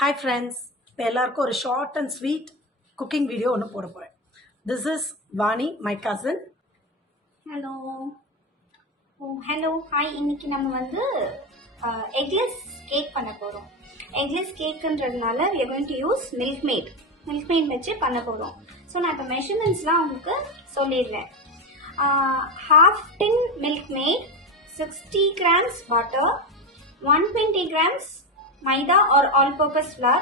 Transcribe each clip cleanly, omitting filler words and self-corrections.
Hi friends, இப்போ எல்லாருக்கும் ஒரு short and sweet cooking video ஒன்று போட போகிறேன். This is Vani, my cousin. Hello hi. இன்னைக்கு நம்ம வந்து எக்லெஸ் கேக் பண்ண போகிறோம். எக்லெஸ் கேக்குன்றதுனால we are going to use Milkmaid வச்சு பண்ண போகிறோம். ஸோ நான் இப்போ மெஷர்மெண்ட்ஸ்லாம் உங்களுக்கு சொல்லிடுறேன். half tin milk mat, 60 grams butter, 120 grams maida or all-purpose flour,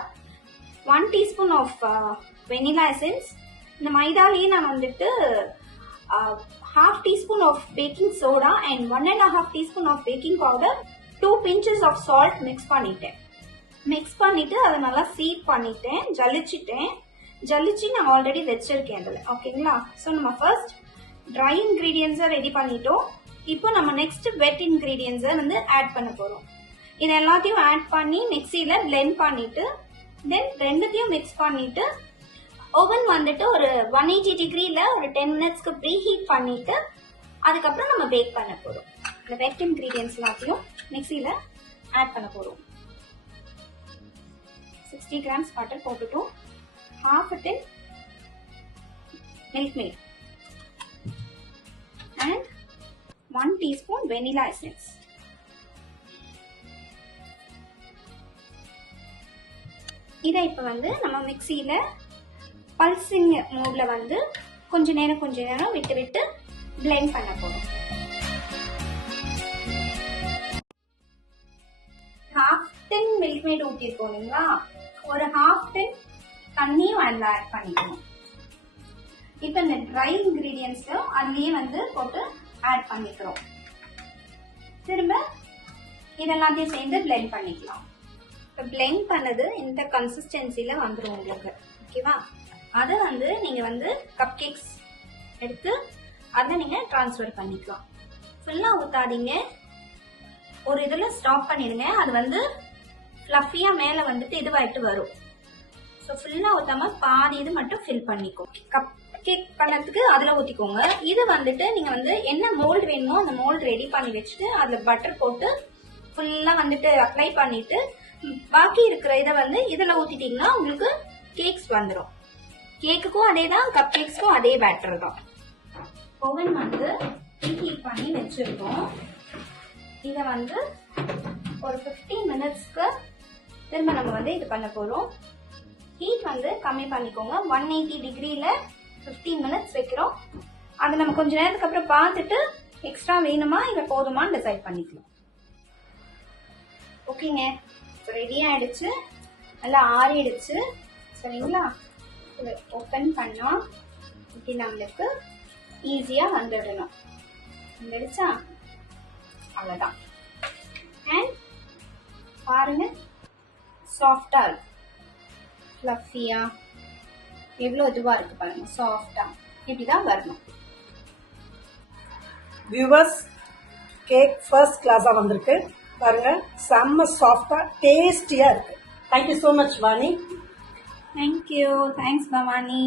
1 teaspoon of vanilla essence. இந்த மைதாலேயே நான் வந்துட்டு half teaspoon of baking soda and 1.5 teaspoon of baking powder, 2 pinches of salt mix பண்ணிட்டு அதை நல்லா சீப் பண்ணிட்டேன், ஜலிச்சு நான் ஆல்ரெடி வச்சிருக்கேன் அதில். ஓகேங்களா? ஸோ நம்ம ஃபர்ஸ்ட் ட்ரை இன்க்ரீடியன்ஸை ரெடி பண்ணிட்டோம். இப்போ நம்ம நெக்ஸ்ட் வெட் இன்க்ரீடியன்ஸை வந்து ஆட் பண்ண போகிறோம். இது எல்லாத்தையும் ஆட் பண்ணி மிக்சியில் பிளெண்ட் பண்ணிட்டு தென் ரெண்டுத்தையும் மிக்ஸ் பண்ணிட்டு ஓவன் வந்துட்டு ஒரு 180 டிகிரியில் ஒரு 10 மினிட்ஸ்க்கு ப்ரீ ஹீட் பண்ணிட்டு அதுக்கப்புறம் நம்ம பேக் பண்ண போகிறோம். இந்த வெட் இன்க்ரீடியன்ஸ் எல்லாத்தையும் மிக்சியில் ஆட் பண்ண போகிறோம். 60 grams பட்டர் போட்டுட்டோம், half a tin milk maid and 1 teaspoon vanilla essence. இதை இப்போ வந்து நம்ம மிக்சியில் பல்சிங் மோடில் வந்து கொஞ்ச நேரம் விட்டு பிளெண்ட் பண்ண போகிறோம். half tin மில்க் மேட் ஊற்றிருக்கோம் இல்லைங்களா, ஒரு half tin தண்ணியும் அதில் ஆட் பண்ணிக்கணும். இப்போ இந்த ட்ரை இன்க்ரீடியன்ஸும் அதுலேயே வந்து போட்டு ஆட் பண்ணிக்கிறோம். திரும்ப இதெல்லாத்தையும் சேர்ந்து பிளெண்ட் பண்ணிக்கலாம். இப்போ பிளெண்ட் பண்ணது இந்த கன்சிஸ்டன்சியில் வந்துடும் உங்களுக்கு. ஓகேவா? அதை வந்து நீங்கள் வந்து கப் கேக்ஸ் எடுத்து அதை நீங்கள் ட்ரான்ஸ்ஃபர் பண்ணிக்கலாம். ஃபுல்லாக ஊற்றாதீங்க, ஒரு இதில் ஸ்டாப் பண்ணிடுங்க. அது வந்து ஃப்ளஃபியாக மேலே வந்துட்டு இதுவாகிட்டு வரும். ஸோ ஃபுல்லாக ஊற்றாமல் பாதி இது மட்டும் ஃபில் பண்ணிக்கோ. கப் கேக் பண்ணதுக்கு அதில் ஊற்றிக்கோங்க. இது வந்துட்டு நீங்கள் வந்து என்ன மோல்டு வேணுமோ அந்த மோல்டு ரெடி பண்ணி வச்சுட்டு அதில் பட்டர் போட்டு ஃபுல்லாக வந்துட்டு அப்ளை பண்ணிவிட்டு பாக்கி இருக்கிற இதை வந்து இதில் ஊற்றிட்டிங்கன்னா உங்களுக்கு கேக்ஸ் வந்துடும். கேக்குக்கும் அதே தான், கப் கேக்ஸ்க்கும் அதே பேட்டர் தான். ஓவன் வந்து ஹீட் பண்ணி வச்சுருக்கோம். இதை வந்து ஒரு 15 மினிட்ஸ்க்கு திரும்ப நம்ம வந்து இது பண்ண போகிறோம். ஹீட் வந்து கம்மி பண்ணிக்கோங்க. 180 டிகிரியில் 15 மினிட்ஸ் வைக்கிறோம். அதை நம்ம கொஞ்சம் நேரத்துக்கு அப்புறம் பார்த்துட்டு எக்ஸ்ட்ரா வேணுமா இல்லை போதுமான்னு டிசைட் பண்ணிக்கலாம். ஓகேங்க, ரெடி ஆயிடுச்சு, நல்லா ஆறிடுச்சு. சரிங்களா? இதை ஓப்பன் பண்ணோம், இப்படி நம்மளுக்கு ஈஸியாக வந்துடுச்சா? அவ்வளோதான். அண்ட் பாருங்க, சாஃப்டாக இருக்கு, ஃப்ளஃபியாக எவ்வளோ இதுவாக இருக்கு பாருங்க, சாஃப்டாக இப்படிதான் வரணும். வியூவர்ஸ், கேக் ஃபர்ஸ்ட் கிளாஸாக வந்திருக்கு பாருங்க, செம்ம சாஃப்டாக டேஸ்டியாக இருக்கு. Thank you so much Vani. Thank you, thanks Bhavani.